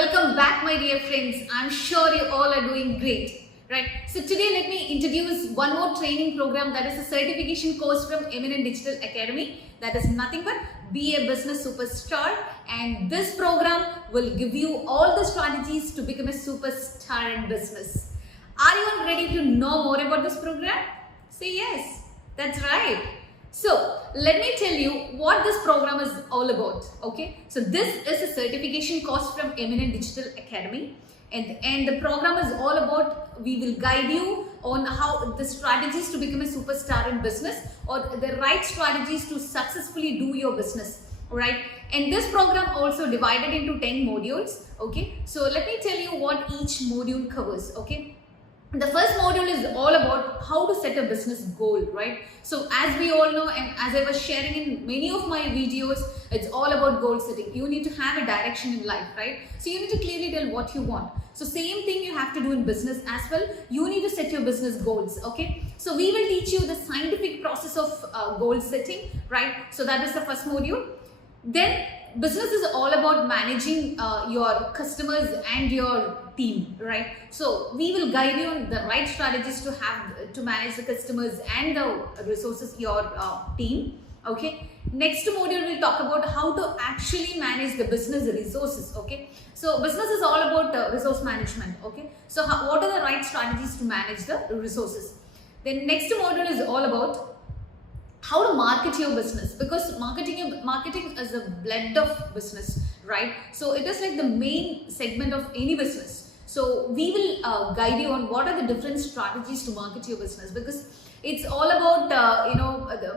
Welcome back, my dear friends. I'm sure you all are doing great, right? So today let me introduce one more training program, that is a certification course from Eminent Digital Academy. That is nothing but Be a Business Superstar, and this program will give you all the strategies to become a superstar in business. Are you all ready to know more about this program? Say yes. That's right. So let me tell you what this program is all about. Okay, so this is a certification course from Eminent Digital Academy, and the program is all about, we will guide you on how the strategies to become a superstar in business, or the right strategies to successfully do your business. Right, and this program also divided into 10 modules. Okay, so let me tell you what each module covers. Okay, the first module is all about how to set a business goal, right? So as we all know, and as I was sharing in many of my videos, it's all about goal setting. You need to have a direction in life, right? So you need to clearly tell what you want. So same thing you have to do in business as well. You need to set your business goals, okay? So we will teach you the scientific process of goal setting, right? So that is the first module. Then business is all about managing your customers and your team, right? So we will guide you on the right strategies to manage the customers and the resources, your team. Okay, next module we'll talk about how to actually manage the business resources. Okay, so business is all about resource management. Okay, so what are the right strategies to manage the resources? Then next module is all about how to market your business, because marketing is a blend of business, right? So it is like the main segment of any business. So we will guide you on what are the different strategies to market your business, because it's all about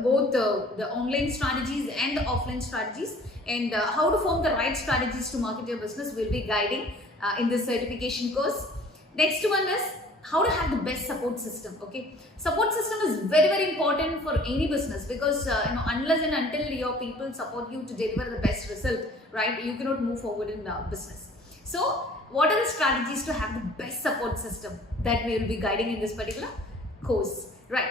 both the online strategies and the offline strategies, and how to form the right strategies to market your business will be guiding in this certification course. Next one is how to have the best support system. Okay, support system is very important for any business, because unless and until your people support you to deliver the best result, right, you cannot move forward in business. So what are the strategies to have the best support system that we will be guiding in this particular course, right?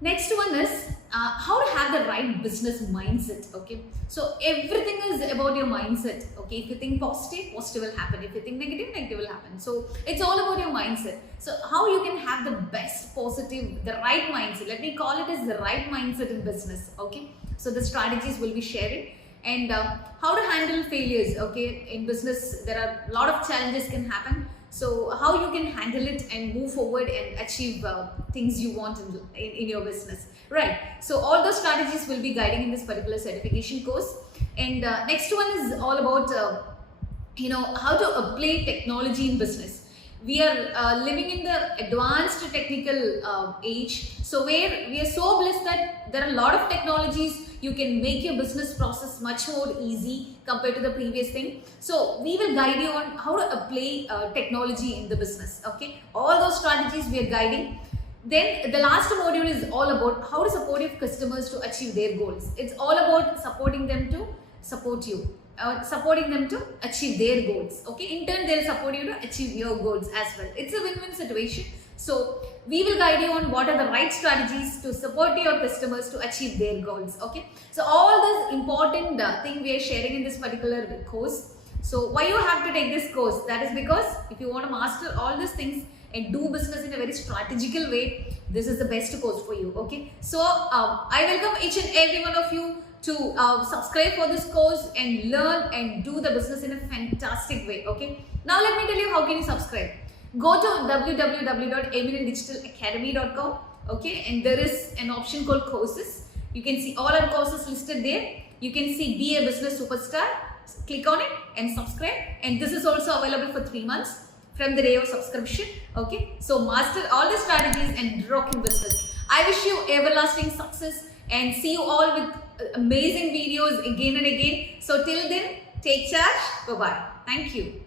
Next one is how to have the right business mindset. Okay, so everything is about your mindset. Okay, if you think positive, positive will happen. If you think negative, negative will happen. So it's all about your mindset. So how you can have the best positive, the right mindset. Let me call it as the right mindset in business. Okay, so the strategies will be sharing, and how to handle failures. Okay, in business there are a lot of challenges can happen. So how you can handle it and move forward and achieve things you want in your business, right? So all those strategies will be guiding in this particular certification course. And next one is all about how to apply technology in business. We are living in the advanced technical age, so where we are so blessed that there are a lot of technologies. You can make your business process much more easy compared to the previous thing. So we will guide you on how to apply technology in the business. Okay, all those strategies we are guiding. Then the last module is all about how to support your customers to achieve their goals. It's all about supporting them to support you, supporting them to achieve their goals. Okay, in turn they'll support you to achieve your goals as well. It's a win-win situation. So we will guide you on what are the right strategies to support your customers to achieve their goals. Okay, so all this important thing we are sharing in this particular course. So why you have to take this course? That is because if you want to master all these things and do business in a very strategical way, this is the best course for you. Okay, so I welcome each and every one of you to subscribe for this course and learn and do the business in a fantastic way. Okay, now let me tell you how can you subscribe. Go to www.eminentdigitalacademy.com. Okay, and there is an option called courses. You can see all our courses listed there. You can see Be a Business Superstar. Click on it and subscribe. And this is also available for 3 months from the day of subscription. Okay, so master all the strategies and rock in business. I wish you everlasting success and see you all with amazing videos again and again. So till then, take charge. Bye bye. Thank you.